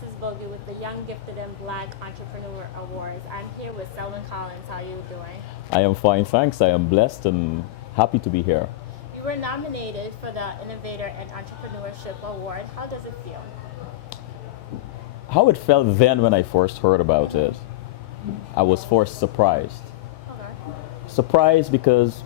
this is Bogie with the Young, Gifted, and Black Entrepreneur Awards. I'm here with Selwyn Colllins. How are you doing? I am fine, thanks. I am blessed and happy to be here. You were nominated for the Innovator and Entrepreneurship Award. How does it feel? How it felt then when I first heard about it, I was first surprised. Okay. Surprised because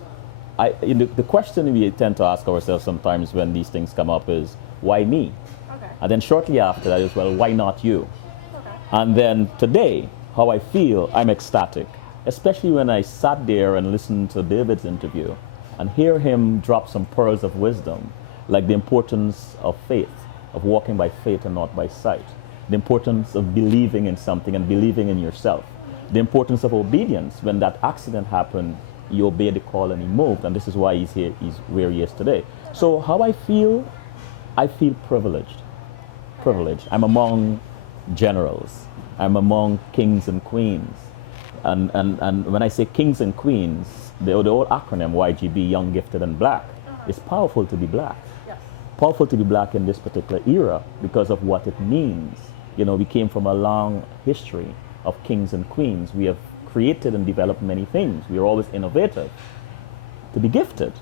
the question we tend to ask ourselves sometimes when these things come up is, why me? Okay. And then shortly after that is, well, why not you? Okay. And then today, how I feel, I'm ecstatic, especially when I sat there and listened to David's interview and hear him drop some pearls of wisdom, like the importance of faith, of walking by faith and not by sight, the importance of believing in something and believing in yourself, the importance of obedience. When that accident happened, you obeyed the call and he moved, and this is why he's here, he's where he is today. So how I feel privileged. Privileged. I'm among generals. I'm among kings and queens. And when I say kings and queens, the old acronym YGB, Young, Gifted, and Black, it's powerful to be black. Yes. Powerful to be black in this particular era because of what it means. You know, we came from a long history of kings and queens. We have created and developed many things. We are always innovative. To be gifted,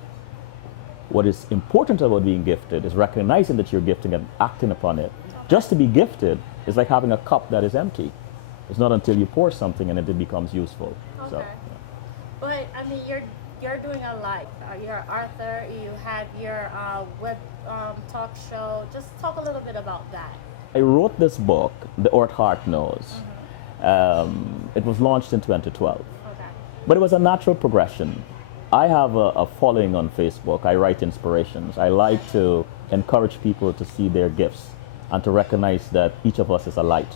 what is important about being gifted is recognizing that you're gifted and acting upon it. Just to be gifted is like having a cup that is empty. It's not until you pour something and it becomes useful. Okay. So, yeah. But I mean, you're doing a lot. You're an author. You have your web talk show. Just talk a little bit about that. I wrote this book, The Earth Heart Knows. It was launched in 2012. Okay. But it was a natural progression. I have a following on Facebook. I write inspirations. I like to encourage people to see their gifts and to recognize that each of us is a light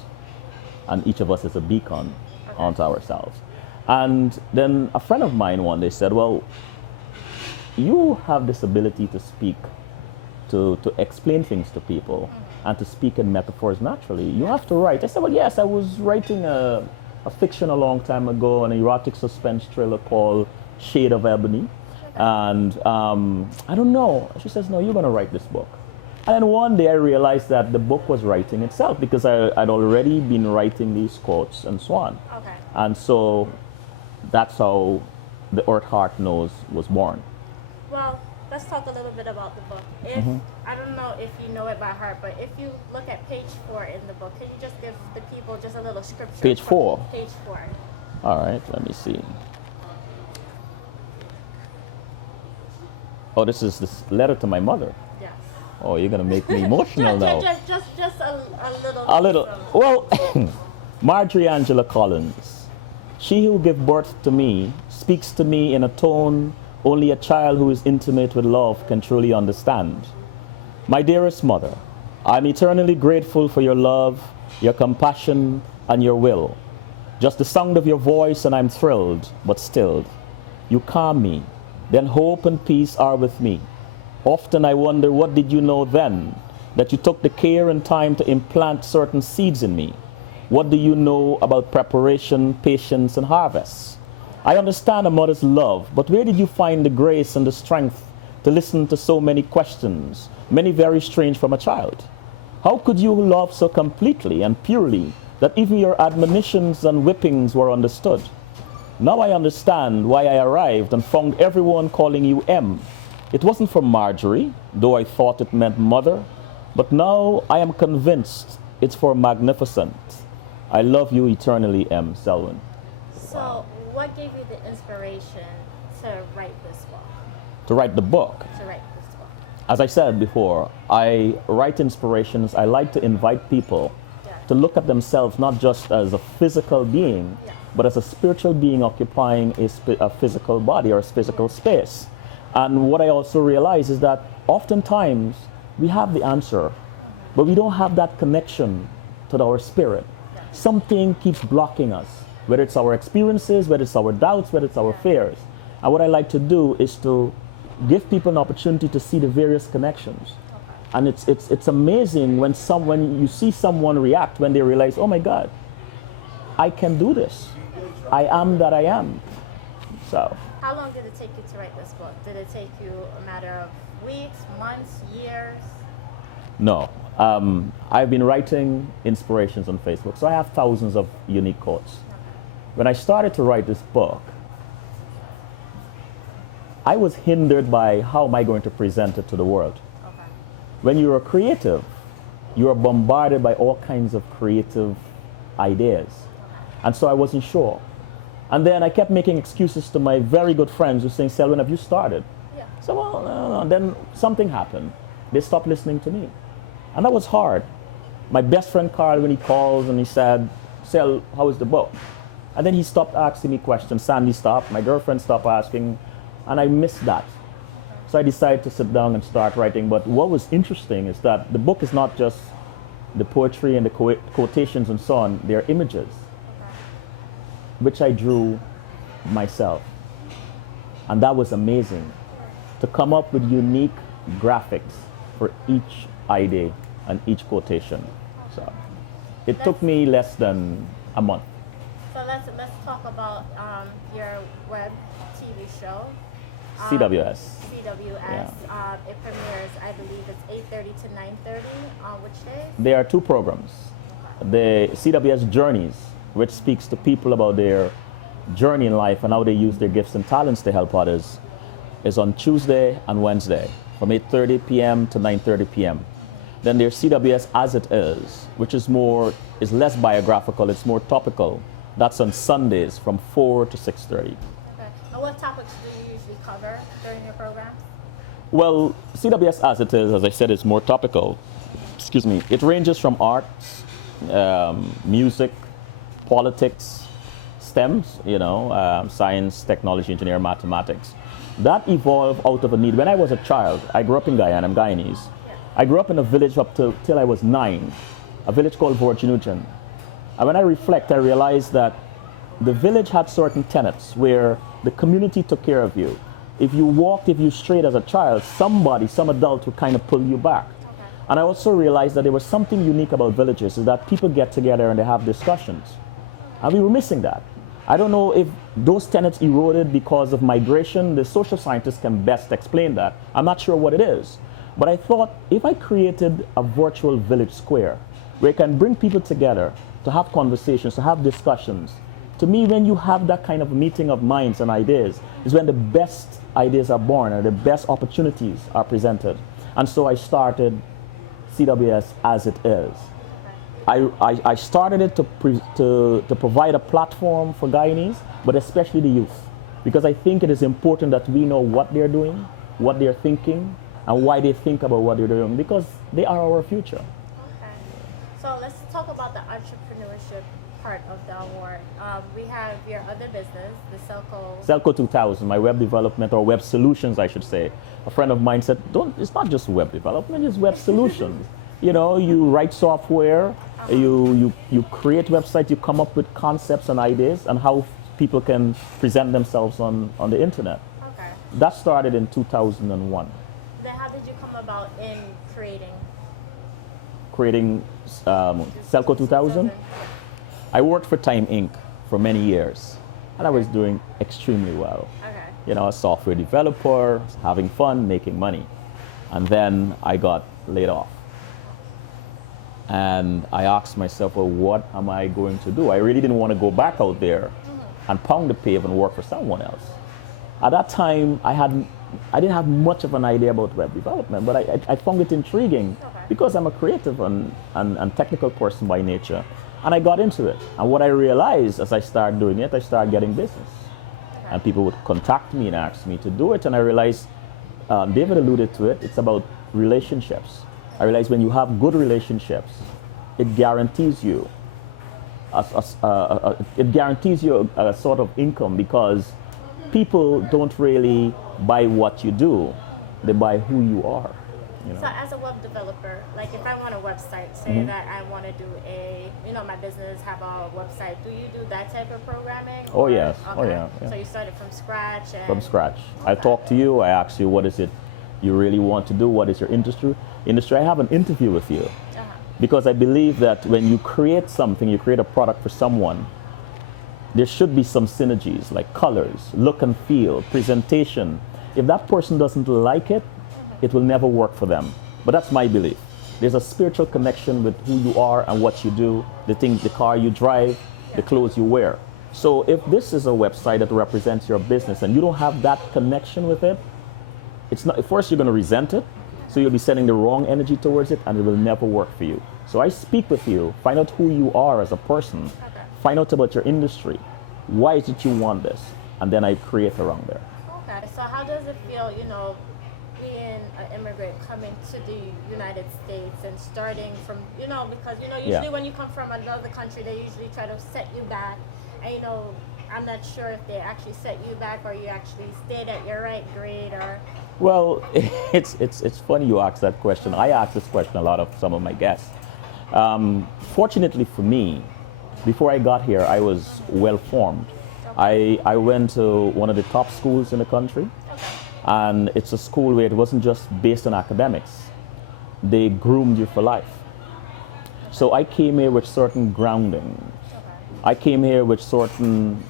and each of us is a beacon onto ourselves. And then a friend of mine one day said, well, you have this ability to speak, to explain things to people and to speak in metaphors naturally. You have to write. I said, well, yes, I was writing a fiction a long time ago, an erotic suspense thriller called Shade of Ebony. And I don't know. She says, no, you're going to write this book. And then one day I realized that the book was writing itself because I'd already been writing these quotes and so on. Okay. And so that's how The Earth Heart Knows was born. Well, let's talk a little bit about the book. I don't know if you know it by heart, but if you look at page 4 in the book, can you just give the people just a little scripture? Page 4? Page 4. All right, let me see. Oh, this is this letter to my mother. Yes. Oh, you're going to make me emotional now. Just a little. A little. Well, Marjorie Angela Colllins. She who gave birth to me speaks to me in a tone only a child who is intimate with love can truly understand. My dearest mother, I'm eternally grateful for your love, your compassion, and your will. Just the sound of your voice and I'm thrilled, but stilled. You calm me, then hope and peace are with me. Often I wonder, what did you know then, that you took the care and time to implant certain seeds in me? What do you know about preparation, patience, and harvest? I understand a mother's love, but where did you find the grace and the strength to listen to so many questions, many very strange from a child? How could you love so completely and purely that even your admonitions and whippings were understood? Now I understand why I arrived and found everyone calling you M. It wasn't for Marjorie, though I thought it meant mother, but now I am convinced it's for magnificent. I love you eternally, M. Selwyn. So, what gave you the inspiration to write this book? To write the book? To write this book. As I said before, I write inspirations. I like to invite people to look at themselves not just as a physical being, but as a spiritual being occupying a physical body or a physical space. And what I also realize is that oftentimes we have the answer, but we don't have that connection to our spirit. Something keeps blocking us, whether it's our experiences, whether it's our doubts, whether it's our fears. And what I like to do is to give people an opportunity to see the various connections. And it's amazing when you see someone react when they realize, oh my God, I can do this. I am that I am. So. How long did it take you to write this book? Did it take you a matter of weeks, months, years? No, I've been writing inspirations on Facebook, so I have thousands of unique quotes. When I started to write this book, I was hindered by how am I going to present it to the world. Okay. When you're a creative, you are bombarded by all kinds of creative ideas. And so I wasn't sure. And then I kept making excuses to my very good friends who saying, Selwyn, have you started? Yeah. So, well, no. Then something happened. They stopped listening to me. And that was hard. My best friend Carl, when he calls and he said, Sel, how is the book? And then he stopped asking me questions. Sandy stopped. My girlfriend stopped asking. And I missed that. So I decided to sit down and start writing. But what was interesting is that the book is not just the poetry and the quotations and so on. They're images, which I drew myself. And that was amazing. To come up with unique graphics for each idea and each quotation. So it took me less than a month. So let's talk about your web TV show. CWS. CWS. It premieres, I believe it's 8:30 to 9:30 on which days? There are two programs. The CWS Journeys, which speaks to people about their journey in life and how they use their gifts and talents to help others, is on Tuesday and Wednesday from 8:30 p.m. to 9:30 p.m. Then there's CWS As It Is, which is less biographical, it's more topical. That's on Sundays from 4 to 6:30. Okay. And what topics do you usually cover during your programs? Well, CWS As It Is, as I said, is more topical. Excuse me. It ranges from arts, music, politics, STEMs, science, technology, engineering, mathematics. That evolved out of a need. When I was a child, I grew up in Guyana, I'm Guyanese. Yeah. I grew up in a village till I was 9, a village called Vorjinujan. And when I reflect, I realize that the village had certain tenets where the community took care of you. If you strayed as a child, some adult would kind of pull you back. Okay. And I also realized that there was something unique about villages, is that people get together and they have discussions. And we were missing that. I don't know if those tenets eroded because of migration. The social scientists can best explain that. I'm not sure what it is. But I thought if I created a virtual village square where I can bring people together to have conversations, to have discussions, to me, when you have that kind of meeting of minds and ideas, is when the best ideas are born and the best opportunities are presented. And so I started CWS As It Is. I started it to provide a platform for Guyanese, but especially the youth, because I think it is important that we know what they're doing, what they're thinking, and why they think about what they're doing, because they are our future. Okay. So let's talk about the entrepreneurship part of the award. We have your other business, the Selco 2000, my web development or web solutions, I should say. A friend of mine said, it's not just web development, it's web solutions. You write software, you create websites, you come up with concepts and ideas and how people can present themselves on the internet. Okay. That started in 2001. Then how did you come about in Creating Selco 2000? I worked for Time Inc. for many years, and I was doing extremely well. Okay. A software developer, having fun, making money. And then I got laid off. And I asked myself, well, what am I going to do? I really didn't want to go back out there and pound the pave and work for someone else. At that time, I didn't have much of an idea about web development, but I found it intriguing because I'm a creative and technical person by nature. And I got into it. And what I realized as I started doing it, I started getting business. And people would contact me and ask me to do it. And I realized, David alluded to it, it's about relationships. I realized when you have good relationships, it guarantees you a sort of income, because people don't really buy what you do, they buy who you are. So as a web developer, like if I want a website, say that I want to do my business have a website, do you do that type of programming? Oh yes, okay. Oh yeah. So you started from scratch? From scratch. I talk to you, I ask you what is it you really want to do, what is your industry. I have an interview with you. Because I believe that when you create something, you create a product for someone, there should be some synergies like colors, look and feel, presentation. If that person doesn't like it, it will never work for them. But that's my belief. There's a spiritual connection with who you are and what you do, the things, the car you drive, the clothes you wear. So if this is a website that represents your business and you don't have that connection with it, it's not, first you're going to resent it, so you'll be sending the wrong energy towards it and it will never work for you. So I speak with you, find out who you are as a person, find out about your industry, why is it you want this, and then I create around there. Okay, so how does it feel, being an immigrant coming to the United States and starting from, because, usually when you come from another country, they usually try to set you back. And, I'm not sure if they actually set you back or you actually stayed at your right grade or... Well, it's funny you ask that question. I ask this question a lot of some of my guests. Fortunately for me, before I got here, I was well formed. Okay. I went to one of the top schools in the country, and it's a school where it wasn't just based on academics. They groomed you for life. So I came here with certain grounding. I came here with certain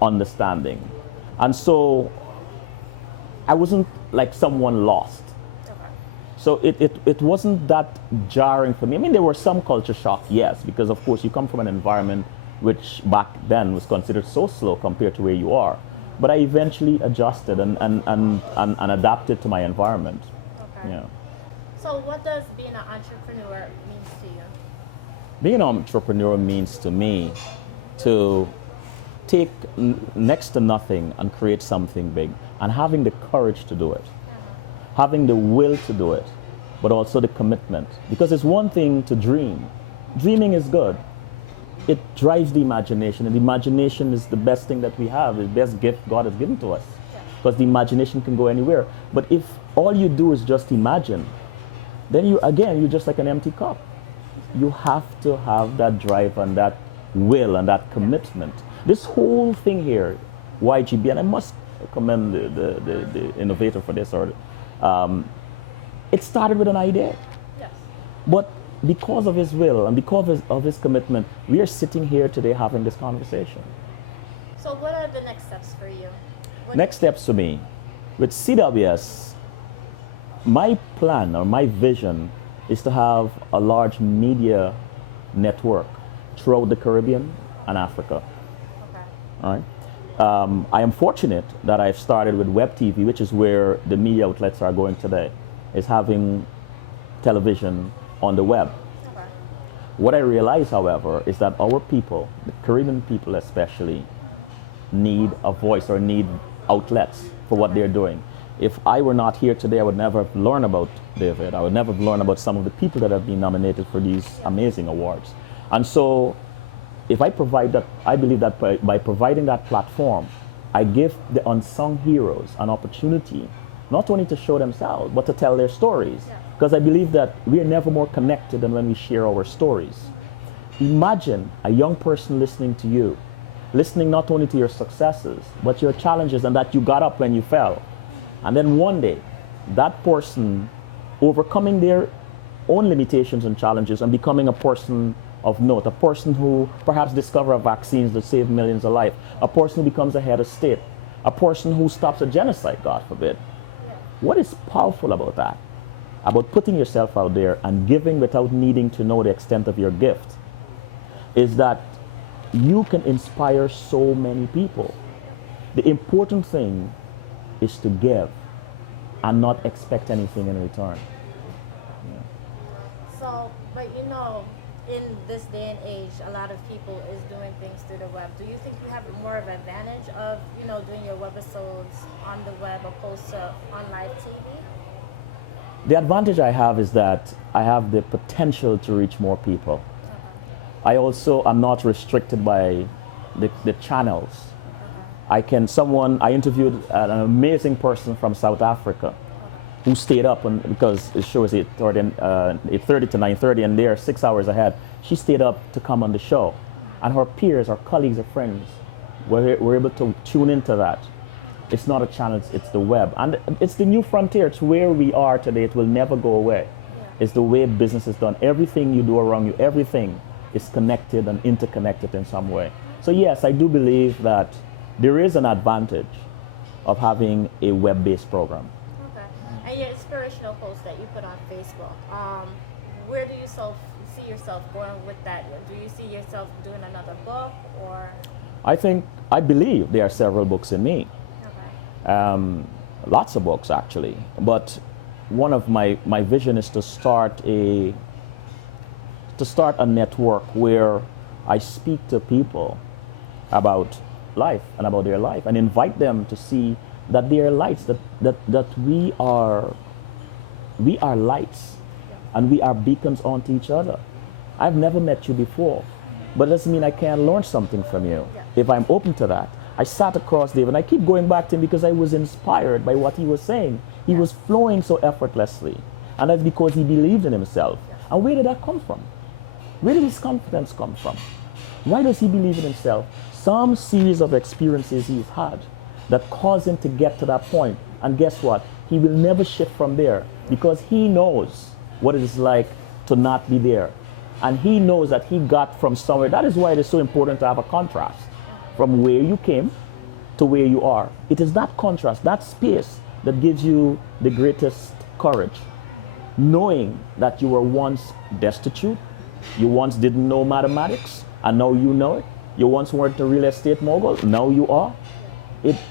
understanding. And so I wasn't like someone lost. So it wasn't that jarring for me. I mean, there were some culture shock, yes, because of course you come from an environment which back then was considered so slow compared to where you are. But I eventually adjusted and adapted to my environment. Okay. Yeah. So what does being an entrepreneur means to you? Being an entrepreneur means to me to take next to nothing and create something big, and having the courage to do it, having the will to do it, but also the commitment. Because it's one thing to dream. Dreaming is good. It drives the imagination, and the imagination is the best thing that we have, the best gift God has given to us. Because the imagination can go anywhere. But if all you do is just imagine, then you're just like an empty cup. You have to have that drive and that will and that commitment. This whole thing here, YGB, and I must commend the innovator for this, it started with an idea. Yes. But because of his will and because of his commitment, we are sitting here today having this conversation. So what are the next steps for you? Next steps for me, with CWS, my plan or my vision is to have a large media network throughout the Caribbean and Africa. Okay. All right. I am fortunate that I've started with WebTV, which is where the media outlets are going today, is having television on the web. Okay. What I realize, however, is that our people, the Caribbean people especially, need a voice or need outlets for what they're doing. If I were not here today, I would never have learned about David. I would never have learned about some of the people that have been nominated for these amazing awards. And so, if I provide that, I believe that by providing that platform, I give the unsung heroes an opportunity not only to show themselves, but to tell their stories. Because I believe that we are never more connected than when we share our stories. Imagine a young person listening to you, listening not only to your successes, but your challenges and that you got up when you fell. And then one day, that person overcoming their own limitations and challenges and becoming a person of note, a person who perhaps discovers vaccines that save millions of lives, a person who becomes a head of state, a person who stops a genocide, God forbid. What is powerful about that? About putting yourself out there and giving without needing to know the extent of your gift, is that you can inspire so many people. The important thing is to give and not expect anything in return. So, but in this day and age, a lot of people is doing things through the web. Do you think you have more of an advantage of, doing your webisodes on the web opposed to on live TV? The advantage I have is that I have the potential to reach more people. I also am not restricted by the channels. I interviewed an amazing person from South Africa who stayed up because the show is 8:30 to 9:30 and they're 6 hours ahead. She stayed up to come on the show. And her peers, her colleagues, her friends were able to tune into that. It's not a channel, it's the web. And it's the new frontier. It's where we are today. It will never go away. It's the way business is done. Everything you do around you, everything is connected and interconnected in some way. So yes, I do believe that there is an advantage of having a web-based program. Okay. And your inspirational post that you put on Facebook, where do you see yourself going with that? Do you see yourself doing another book or? I believe there are several books in me. Okay. Lots of books actually, but one of my vision is to start a network where I speak to people about life and about their life and invite them to see that they are lights, that we are lights and we are beacons onto each other. I've never met you before, but it doesn't mean I can't learn something from you if I'm open to that. I sat across Dave and I keep going back to him because I was inspired by what he was saying. He was flowing so effortlessly, and that's because he believed in himself. And where did that come from? Where did his confidence come from? Why does he believe in himself? Some series of experiences he's had that caused him to get to that point. And guess what? He will never shift from there because he knows what it is like to not be there. And he knows that he got from somewhere. That is why it is so important to have a contrast from where you came to where you are. It is that contrast, that space that gives you the greatest courage. Knowing that you were once destitute, you once didn't know mathematics, and now you know it. You once weren't a real estate mogul, now you are.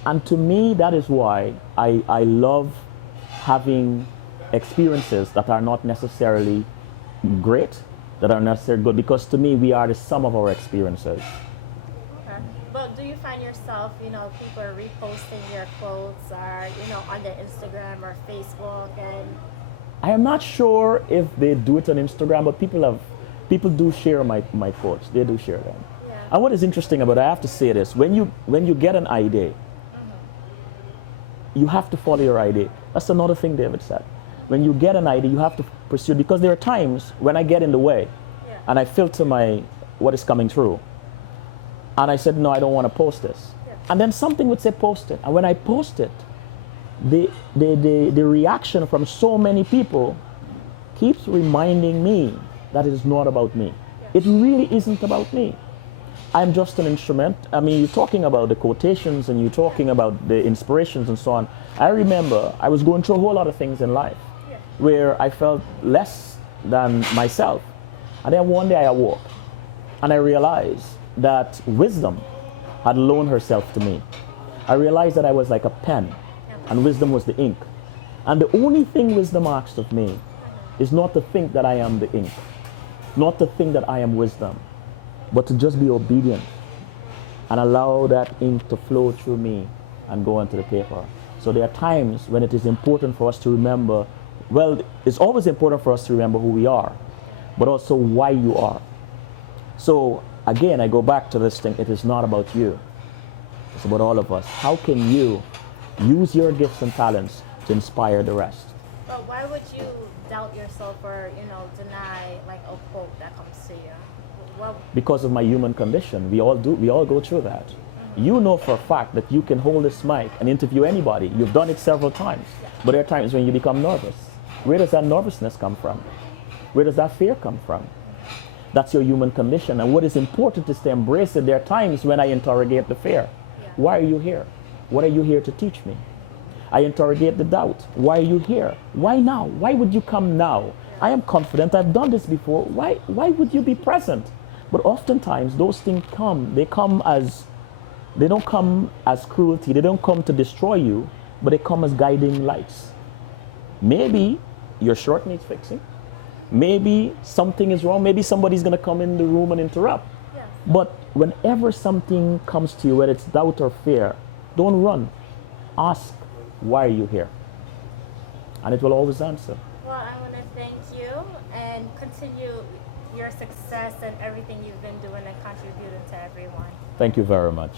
And to me, that is why I love having experiences that are not necessarily great, that are necessarily good, because to me, we are the sum of our experiences. Okay. But do you find yourself, people are reposting your quotes or, on their Instagram or Facebook and... I am not sure if they do it on Instagram, but people do share my quotes. They do share them. Yeah. And what is interesting about it, I have to say this, when you get an idea, you have to follow your idea. That's another thing David said. When you get an idea, you have to pursue it, because there are times when I get in the way and I filter what is coming through. And I said, no, I don't want to post this. Yeah. And then something would say post it. And when I post it, the reaction from so many people keeps reminding me that it is not about me. Yeah. It really isn't about me. I'm just an instrument. I mean, you're talking about the quotations and you're talking about the inspirations and so on. I remember I was going through a whole lot of things in life where I felt less than myself. And then one day I awoke and I realized that wisdom had loaned herself to me. I realized that I was like a pen and wisdom was the ink. And the only thing wisdom asks of me is not to think that I am the ink, not to think that I am wisdom, but to just be obedient and allow that ink to flow through me and go onto the paper. So there are times when it is important for us to remember, well, it's always important for us to remember who we are, but also why you are. So again, I go back to this thing, it is not about you, it's about all of us. How can you use your gifts and talents to inspire the rest? But why would you doubt yourself or, deny like a quote that comes to you? Well, because of my human condition. We all go through that. You know for a fact that you can hold this mic and interview anybody. You've done it several times. But there are times when you become nervous. Where does that nervousness come from? Where does that fear come from? That's your human condition. And what is important is to embrace it. There are times when I interrogate the fear. Why are you here? What are you here to teach me? I interrogate the doubt. Why are you here? Why now? Why would you come now? I am confident. I've done this before. Why would you be present? But oftentimes those things they don't come as cruelty. They don't come to destroy you, but they come as guiding lights. Maybe your shirt needs fixing. Maybe something is wrong. Maybe somebody's going to come in the room and interrupt. Yeah. But whenever something comes to you, whether it's doubt or fear, don't run. Ask, why are you here? And it will always answer. Well, I want to thank you and continue your success and everything you've been doing and contributing to everyone. Thank you very much.